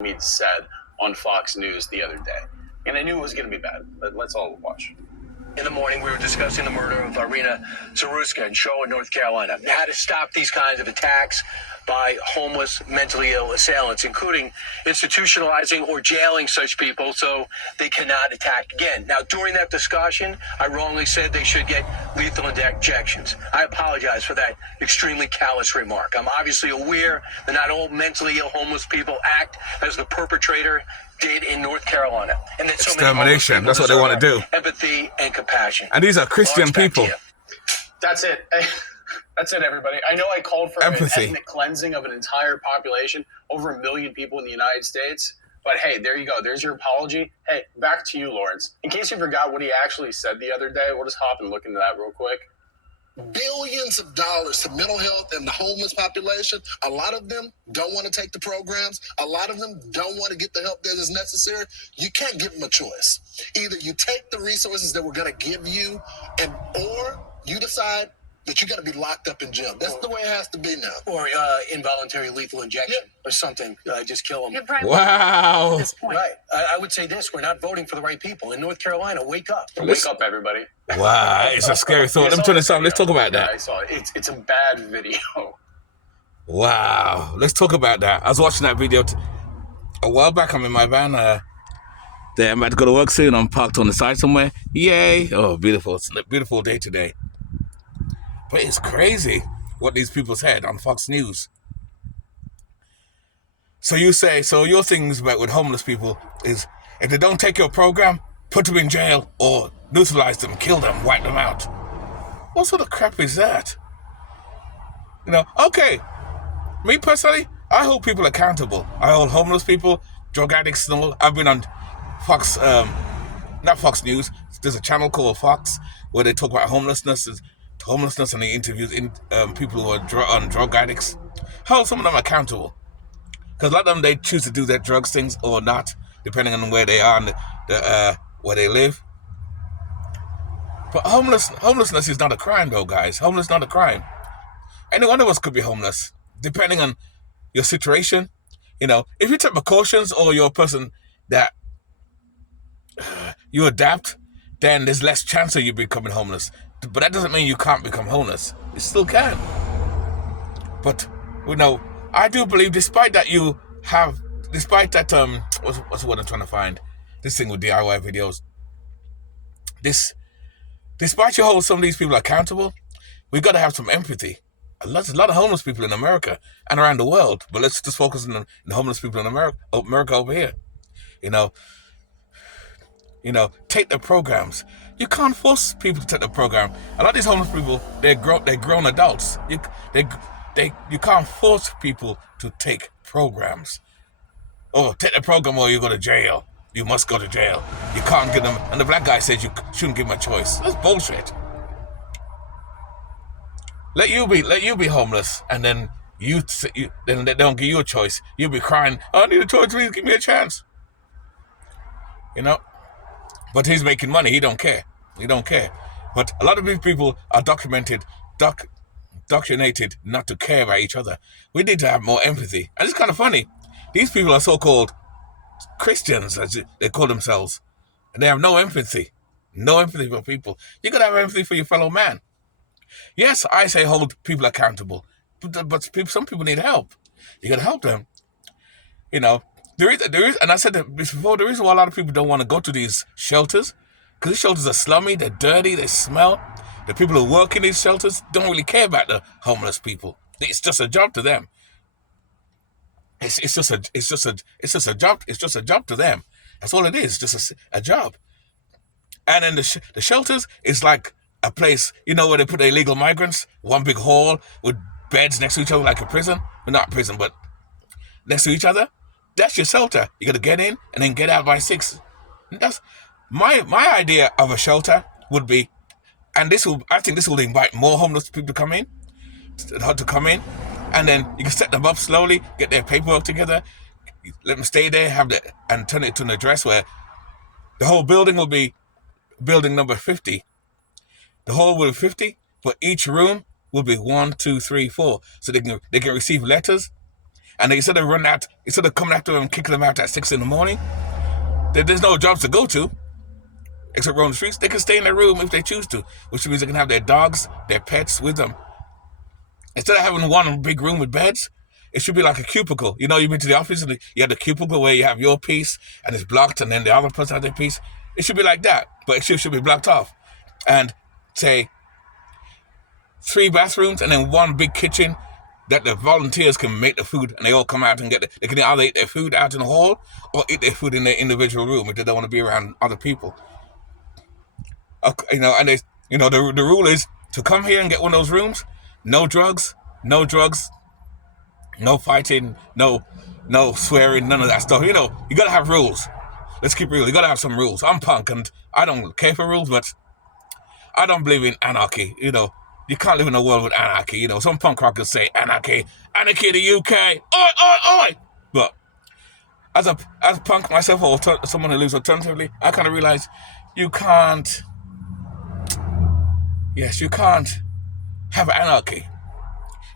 Mead said on Fox News the other day. And I knew it was going to be bad, but let's all watch. In the morning, we were discussing the murder of Irina Zaruska in Charlotte, North Carolina. How to stop these kinds of attacks by homeless, mentally ill assailants, including institutionalizing or jailing such people so they cannot attack again. Now, during that discussion, I wrongly said they should get lethal injections. I apologize for that extremely callous remark. I'm obviously aware that not all mentally ill homeless people act as the perpetrator did in North Carolina, and that so many extermination. That's what they want to do. Empathy and compassion. And these are Christian people. That's it. That's it, everybody. I know I called for Empathy. an ethnic cleansing of an entire population, over 1 million people in the United States. But hey, there you go. There's your apology. Hey, back to you, Lawrence. In case you forgot what he actually said the other day, we'll just hop and look into that real quick. Billions of dollars to mental health and the homeless population. A lot of them don't want to take the programs. A lot of them don't want to get the help that is necessary. You can't give them a choice. Either you take the resources that we're going to give you, or you decide that you're going to be locked up in jail. That's the way it has to be now. Or involuntary lethal injection or something. Just kill them. Wow. At this point. Right. I would say this. We're not voting for the right people. In North Carolina, wake up. Wake up, everybody. Wow, it's a scary thought. Let me turn this on. Let's talk about that. Yeah, I saw it. It's a bad video. Wow. Let's talk about that. I was watching that video a while back. I'm in my van. There, I'm about to go to work soon. I'm parked on the side somewhere. Yay. Oh, beautiful. It's a beautiful day today. But it's crazy what these people said on Fox News. So you say, so your things about with homeless people is if they don't take your program, put them in jail or neutralize them, kill them, wipe them out. What sort of crap is that? You know, okay. Me personally, I hold people accountable. I hold homeless people, drug addicts and all. I've been on Fox, not Fox News. There's a channel called Fox where they talk about homelessness and they interview people who are on drug addicts. Hold some of them accountable. Because a lot of them, they choose to do their drugs things or not, depending on where they are and where they live. But homelessness is not a crime, though, guys. Homelessness is not a crime. Any one of us could be homeless, depending on your situation. You know, if you take precautions or you're a person that you adapt, then there's less chance of you becoming homeless. But that doesn't mean you can't become homeless. You still can. But, you know, I do believe despite that, what's the word I'm trying to find? This thing with DIY videos. Despite you hold some of these people accountable, we got to have some empathy. There's a lot of homeless people in America and around the world, but let's just focus on the homeless people in America over here. You know, take the programs. You can't force people to take the program. A lot of these homeless people, they're grown adults. You can't force people to take programs. Oh, take the program or you go to jail. You must go to jail. You can't give them. And the black guy says you shouldn't give them a choice. That's bullshit. Let you be homeless, and then then they don't give you a choice. You'll be crying, I need a choice, please give me a chance. You know? But he's making money, he don't care. But a lot of these people are indoctrinated not to care about each other. We need to have more empathy. And it's kind of funny. These people are so-called Christians, as they call themselves, and they have no empathy. No empathy for people. You got to have empathy for your fellow man. Yes, I say hold people accountable, but some people need help. You got to help them. You know, there is, and I said that before, the reason why a lot of people don't want to go to these shelters, because these shelters are slummy, they're dirty, they smell. The people who work in these shelters don't really care about the homeless people. It's just a job to them. It's just a job to them. That's all it is, just a job. And then the shelters is like a place, you know, where they put the illegal migrants, one big hall with beds next to each other like a prison. Well, not prison, but next to each other. That's your shelter. You got to get in and then get out by 6. That's my idea of a shelter would be, and I think this will invite more homeless people to come in, and then you can set them up slowly, get their paperwork together, let them stay there, and turn it to an address where the whole building will be building number 50. The hall will be 50, but each room will be 1, 2, 3, 4. So they can receive letters, and instead of coming after them and kicking them out at 6 in the morning, there's no jobs to go to except roam the streets. They can stay in their room if they choose to, which means they can have their dogs, their pets with them. Instead of having one big room with beds, it should be like a cubicle. You know, you've been to the office and you have the cubicle where you have your piece and it's blocked, and then the other person has their piece. It should be like that, but it should be blocked off. And say 3 bathrooms and then 1 big kitchen that the volunteers can make the food, and they all come out and they can either eat their food out in the hall or eat their food in their individual room if they don't want to be around other people. Okay, you know, and the rule is to come here and get one of those rooms. No drugs, no fighting, no swearing, none of that stuff. You know, you gotta have rules. Let's keep real. You gotta have some rules. I'm punk and I don't care for rules, but I don't believe in anarchy. You know, you can't live in a world with anarchy. You know, some punk rockers say anarchy in the UK. Oi, oi, oi. But as a punk myself, or someone who lives alternatively, I kind of realize you can't have anarchy.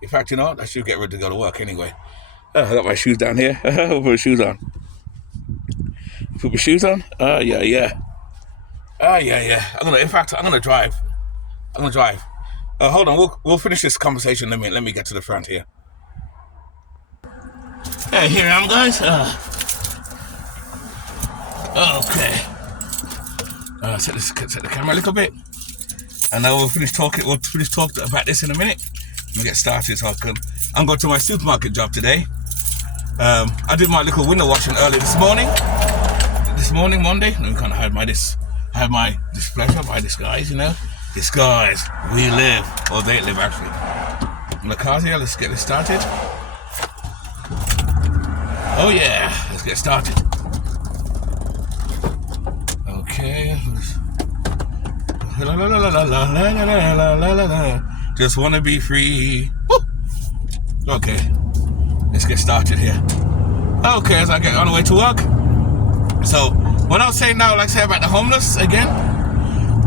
In fact, you know, I should get ready to go to work anyway. I got my shoes down here. I'll put my shoes on. Put my shoes on? Yeah. I'm gonna drive. Hold on, we'll finish this conversation in a minute. Let me get to the front here. Hey, here I am, guys. Okay. Set the camera a little bit. And now we'll finish talking about this in a minute. Let me get started so I'm going to my supermarket job today. I did my little window washing early this morning. Monday. Let me kind of hide my displeasure by disguise, you know. Disguise. We live. Or they live, actually. In the cars here, let's get this started. Oh yeah, let's get started. Okay. La la la la la la la la la la. Just wanna be free. Woo! Okay, let's get started here. Okay, as I get on the way to work. So, what I was saying now, like I say about the homeless again,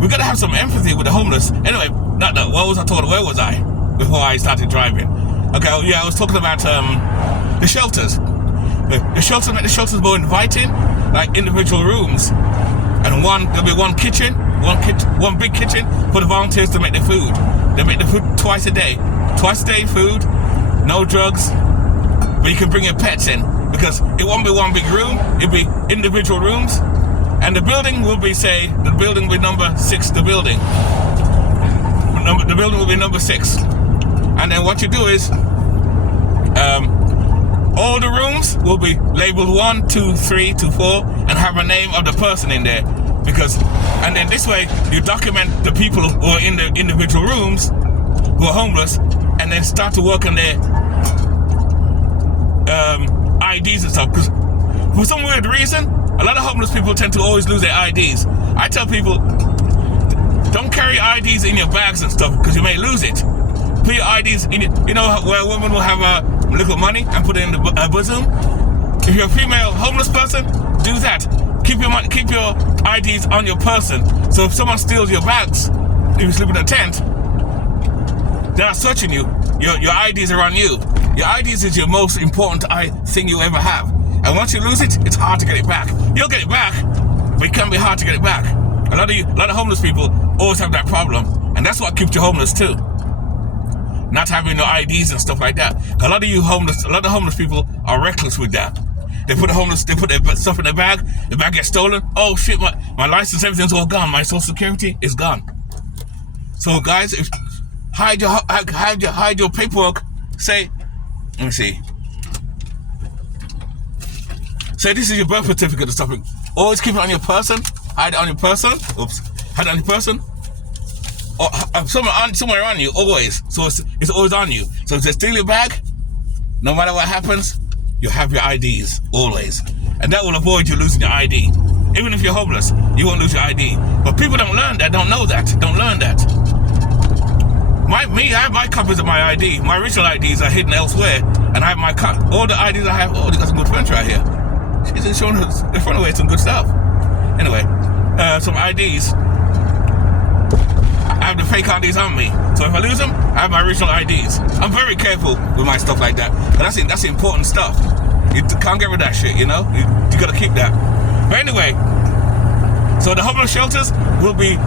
we gotta have some empathy with the homeless. Anyway, where was I before I started driving? Okay, yeah, I was talking about the shelters. The shelters make the shelters more inviting, like individual rooms, and there'll be one big kitchen for the volunteers to make the food. They make the food twice a day food, no drugs, but you can bring your pets in because it won't be one big room, it'll be individual rooms, and the building will be number 6. The building will be number 6, and then what you do is all the rooms will be labeled 1, 2, 3 to 4 and have a name of the person in there. And then this way you document the people who are in the individual rooms who are homeless, and then start to work on their IDs and stuff. Because for some weird reason, a lot of homeless people tend to always lose their IDs. I tell people, don't carry IDs in your bags and stuff because you may lose it. Put your IDs in it. You know where a woman will have a little money and put it in the bosom? If you're a female homeless person, do that. Keep your IDs on your person. So if someone steals your bags, if you sleep in a tent, they're not searching you. Your IDs are on you. Your IDs is your most important thing you ever have. And once you lose it, it's hard to get it back. You'll get it back, but it can be hard to get it back. A lot of homeless people always have that problem, and that's what keeps you homeless too. Not having no IDs and stuff like that. A lot of homeless people are reckless with that. They put their stuff in their bag. The bag gets stolen. Oh shit! My license, everything's all gone. My social security is gone. So guys, hide your paperwork. Let me see. Say this is your birth certificate or something. Always keep it on your person. Hide it on your person. Oops. Hide it on your person. Or somewhere on you. Always. So it's always on you. So if they steal your bag, no matter what happens, you have your IDs always, and that will avoid you losing your ID. Even if you're homeless, you won't lose your ID. But people don't learn that. Don't learn that. I have my copies of my ID. My original IDs are hidden elsewhere, and I have all the IDs I have. Oh, they got some good friends right here. She's showing us in front of her some good stuff. Anyway, some IDs. I have the fake IDs on me. So if I lose them, I have my original IDs. I'm very careful with my stuff like that. But that's important stuff. You can't get rid of that shit, you know? You gotta keep that. But anyway, so the homeless shelters will be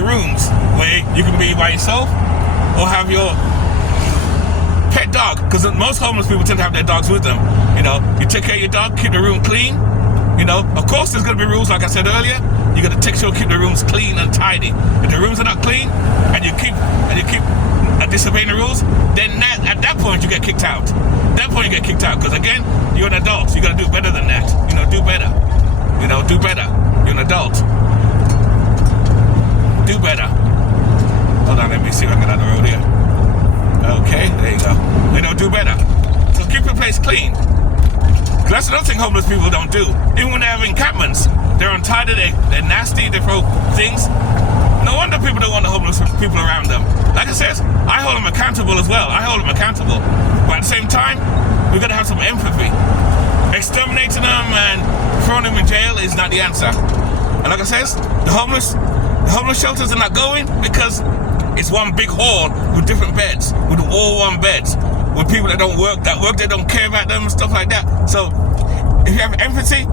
rooms where you can be by yourself or have your pet dog, because most homeless people tend to have their dogs with them. You know, you take care of your dog, keep the room clean. You know, of course there's going to be rules, like I said earlier. You got to take sure keep the rooms clean and tidy. If the rooms are not clean and you keep disobeying the rules, then at that point you get kicked out. At that point you get kicked out, because again, you're an adult. You got to do better than that. You know, do better. You know, do better. You're an adult. Do better. Hold on, let me see if I can get out of the road here. Okay, there you go. You know, do better. So keep your place clean. That's another thing homeless people don't do. Even when they have encampments, they're untidy, they're nasty, they throw things. No wonder people don't want the homeless people around them. Like I said, I hold them accountable as well. I hold them accountable. But at the same time, we've got to have some empathy. Exterminating them and throwing them in jail is not the answer. And like I said, the homeless shelters are not going because it's one big hall with different beds, with all one beds, with people that don't work, they don't care about them and stuff like that. So if you have empathy,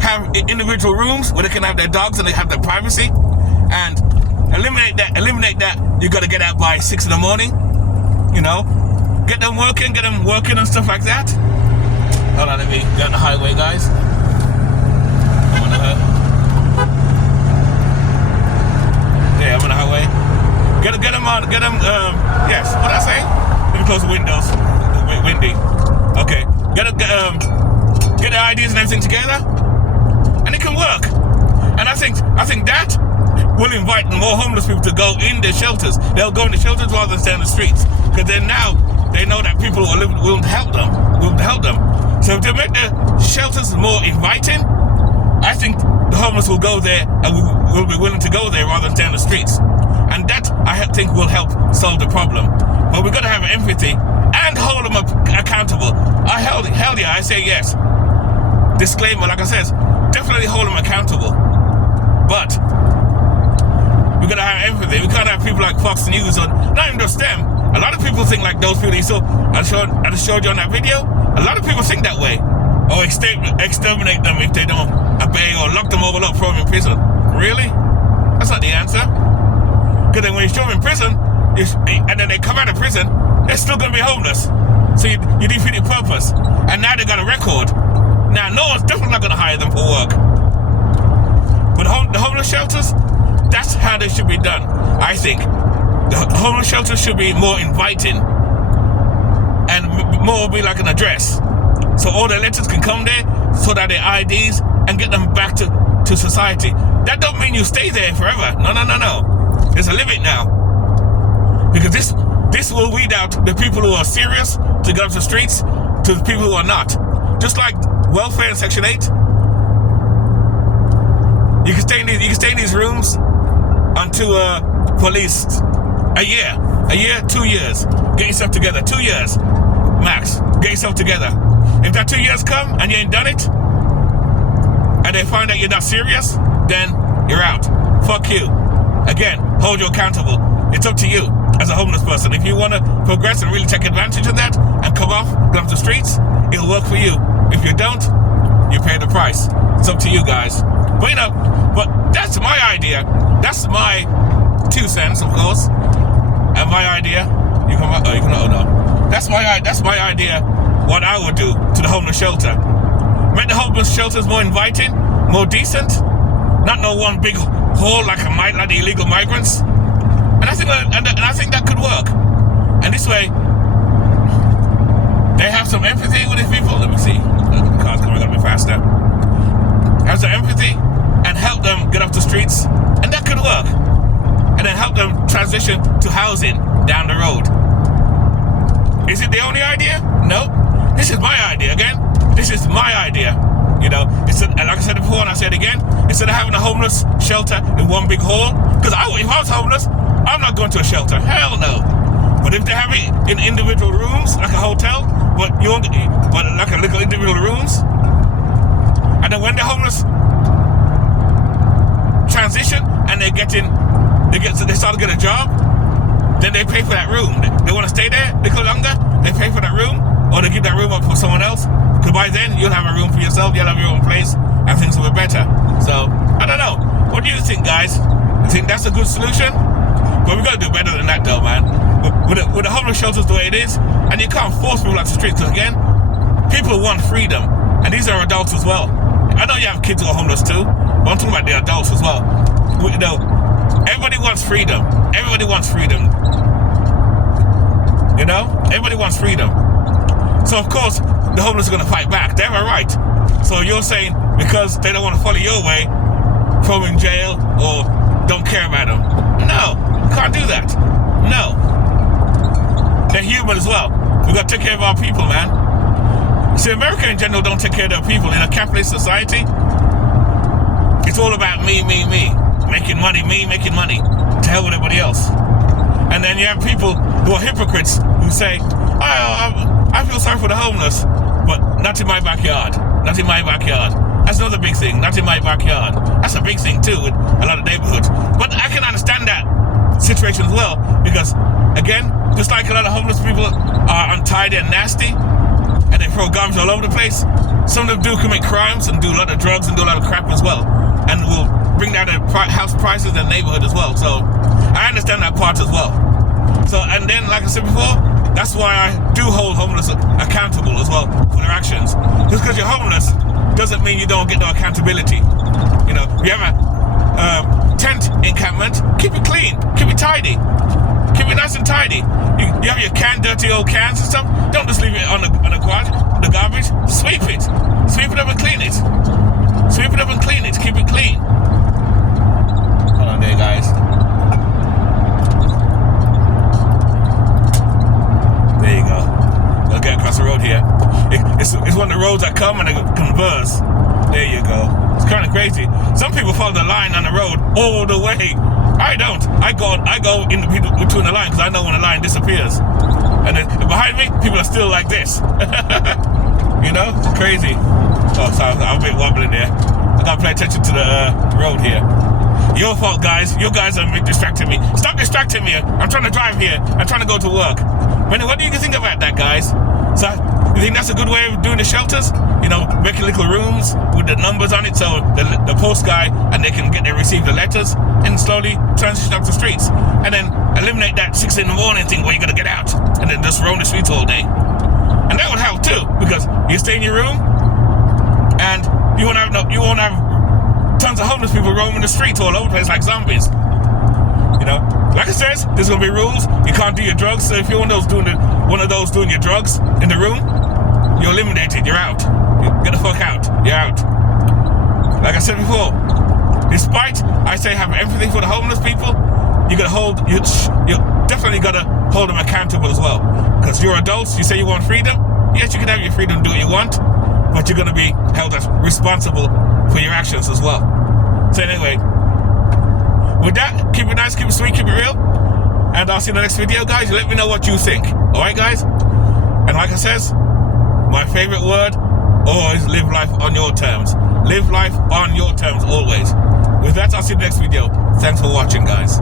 have individual rooms where they can have their dogs and they have their privacy, and eliminate that. You got to get out by 6 in the morning, you know, get them working and stuff like that. Hold on, let me get on the highway, guys. I'm on the highway. Get them, yes, what did I say? Let me close the windows. It's a bit windy. Okay. Get the IDs and everything together, and it can work. And I think that will invite more homeless people to go in the shelters. They'll go in the shelters rather than stay on the streets, because then now they know that people will help them. So if they make the shelters more inviting, I think the homeless will go there and will be willing to go there rather than stay on the streets. And that, I think, will help solve the problem. But we've got to have empathy and hold them accountable. Hell yeah, I say yes. Disclaimer, like I said, definitely hold them accountable. But we've got to have empathy. We can't have people like Fox News, or not even just them. A lot of people think like those people you saw, I just showed you on that video. A lot of people think that way. Or exterminate them if they don't obey, or lock them all up, throw them in prison. Really? That's not the answer. Because then when you throw them in prison, and then they come out of prison, they're still going to be homeless. So you defeat the purpose. And now they got a record. Now, no one's definitely not going to hire them for work. But the homeless shelters, that's how they should be done, I think. The homeless shelters should be more inviting and more be like an address. So all the letters can come there, so that their IDs, and get them back to society. That don't mean you stay there forever. No. There's a limit now. Because this will weed out the people who are serious to go to the streets to the people who are not. Just like welfare in Section 8. You can stay in these rooms until for at least a year, 2 years. Get yourself together. 2 years max. Get yourself together. If that 2 years come and you ain't done it, and they find out you're not serious, then you're out. Fuck you. Again, hold you accountable. It's up to you as a homeless person. If you want to progress and really take advantage of that and come off the streets, it'll work for you. If you don't, you pay the price. It's up to you guys. But but that's my idea. That's my 2 cents, of course. And my idea, That's my idea. What I would do to the homeless shelter. Make the homeless shelters more inviting, more decent. Not no one big hole like the illegal migrants. And I think that could work. And this way, they have some empathy with these people. Let me see. The car's coming a bit faster. Have some empathy and help them get off the streets. And that could work. And then help them transition to housing down the road. Is it the only idea? No. This is my idea again. This is my idea. You know, and like I said before, and I said again, instead of having a homeless shelter in one big hall, because if I was homeless, I'm not going to a shelter. Hell no. But if they have it in individual rooms, like a hotel, but like a little individual rooms, and then when the homeless transition and they start to get a job, then they pay for that room. They want to stay there a little longer, they pay for that room, or they give that room up for someone else. Because by then, you'll have a room for yourself, you'll have your own place, and things will be better. So, I don't know. What do you think, guys? You think that's a good solution? But we got to do better than that, though, man. With the homeless shelters the way it is, and you can't force people out the streets, because again, people want freedom, and these are adults as well. I know you have kids who are homeless too, but I'm talking about the adults as well. You know, everybody wants freedom. Everybody wants freedom. You know, everybody wants freedom. So of course, the homeless are going to fight back. They have a right. So you're saying because they don't want to follow your way, throw them in jail or don't care about them? No, can't do that. No. They're human as well. We've got to take care of our people, man. See, America in general don't take care of their people. In a capitalist society, it's all about me. Making money, making money. To hell with everybody else. And then you have people who are hypocrites who say, I feel sorry for the homeless, but not in my backyard. Not in my backyard. That's another big thing. Not in my backyard. That's a big thing too with a lot of neighborhoods. But I can understand that situation as well, because again, just like a lot of homeless people are untidy and nasty, and they throw garbage all over the place, some of them do commit crimes and do a lot of drugs and do a lot of crap as well, and will bring down the house prices in the neighborhood as well. So I understand that part as well. So, and then, like I said before, that's why I do hold homeless accountable as well for their actions. Just because you're homeless doesn't mean you don't get no accountability. You know, you have a tent encampment, keep it clean, keep it tidy, keep it nice and tidy. You have your dirty old cans and stuff, don't just leave it on the garbage, sweep it up and clean it. Sweep it up and clean it, keep it clean. Hold on there, guys. There you go. We'll get across the road here. It's one of the roads that come and they converse. There you go. It's kind of crazy. Some people follow the line on the road all the way. I don't. I go in between the line because I know when the line disappears. And then behind me, people are still like this. You know? It's crazy. Oh, sorry. I'm a bit wobbling there. I gotta pay attention to the road here. Your fault, guys. You guys are distracting me. Stop distracting me. I'm trying to drive here. I'm trying to go to work. What do you think about that, guys? So, you think that's a good way of doing the shelters? You know, making little rooms with the numbers on it so the post guy and they can receive the letters and slowly transition up the streets. And then eliminate that 6 a.m. thing where you're going to get out and then just roam the streets all day. And that would help too, because you stay in your room and you won't have tons of homeless people roaming the streets all over the place like zombies. You know, like I said, there's gonna be rules. You can't do your drugs. So if you're one of those doing your drugs in the room, you're eliminated. You're out. Get the fuck out. You're out. Like I said before, despite I say have empathy for the homeless people, you definitely gotta hold them accountable as well. Because you're adults. You say you want freedom. Yes, you can have your freedom to do what you want, but you're gonna be held as responsible for your actions as well. So anyway. With that, keep it nice, keep it sweet, keep it real. And I'll see you in the next video, guys. Let me know what you think. Alright, guys? And like I says, my favorite word, always live life on your terms. Live life on your terms, always. With that, I'll see you in the next video. Thanks for watching, guys.